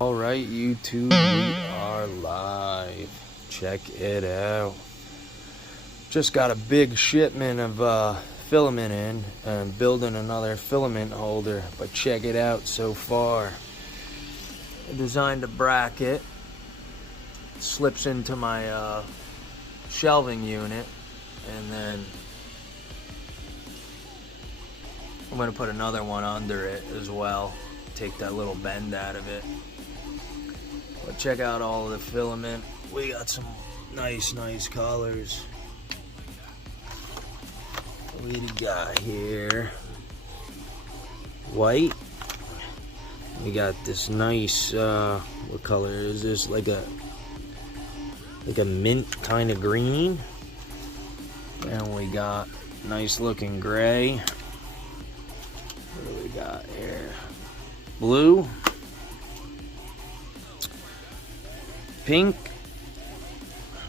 Alright, YouTube, we are live. Check it out. Just got a big shipment of filament in and building another filament holder. But check it out so far. I designed a bracket. It slips into my shelving unit. And then I'm going to put another one under it as well. Take that little bend out of it. But check out all of the filament. We got some nice colors. What do we got here? White. We got this nice, what color is this? Like a mint kind of green. And we got nice looking gray. What do we got here? Blue. Pink.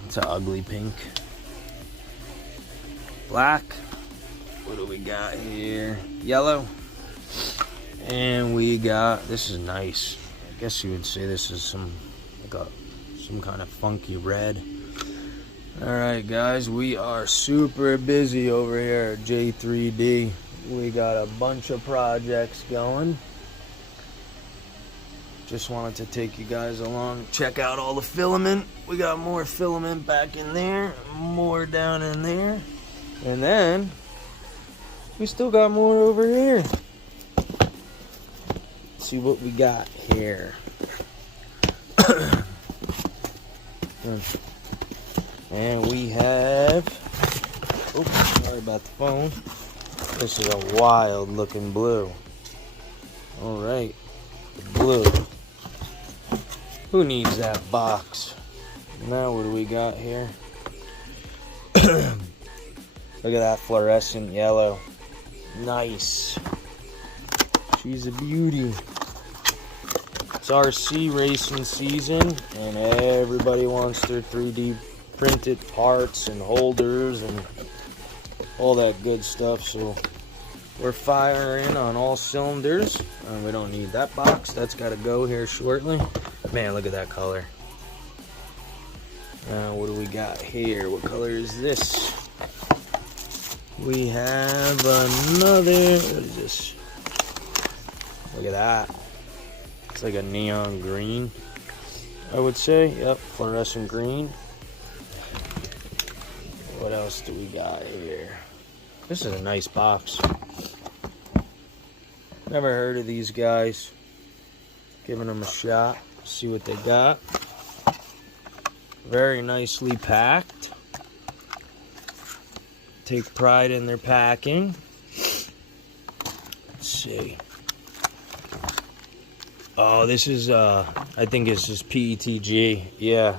It's an ugly pink. Black. What do we got here? Yellow. And we got, this is nice. I guess you would say this is some kind of funky red. Alright guys, we are super busy over here at J3D. We got a bunch of projects going. Just wanted to take you guys along, check out all the filament. We got more filament back in there, more down in there, and then we still got more over here. Let's see what we got here. And we have, oops, sorry about the phone. This is a wild looking blue. All right, blue. Who needs that box? Now what do we got here? Look at that fluorescent yellow. Nice. She's a beauty. It's RC racing season and everybody wants their 3D printed parts and holders and all that good stuff. So we're firing on all cylinders. We don't need that box. That's got to go here shortly. Man, look at that color. What do we got here? What color is this? We have another, what is this? Look at that. It's like a neon green, I would say. Yep, fluorescent green. What else do we got here? This is a nice box. Never heard of these guys. Giving them a shot. See what they got. Very nicely packed. Take pride in their packing. Let's see. Oh, this is I think it's just PETG. Yeah.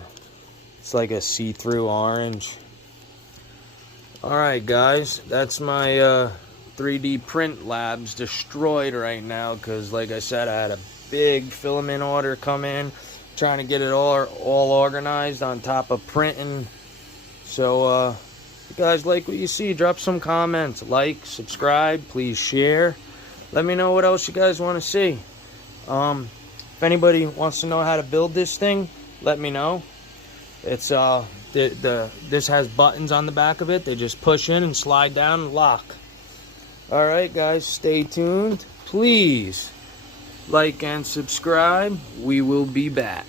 It's like a see-through orange. Alright guys, that's my 3D print labs destroyed right now because like I said, I had a big filament order come in, trying to get it all organized on top of printing. So if you guys like what you see, drop some comments, like, subscribe, please share. Let me know what else you guys want to see. If anybody wants to know how to build this thing, let me know. It's this has buttons on the back of it. They just push in and slide down and lock. Alright guys, stay tuned. Please like and subscribe. We will be back.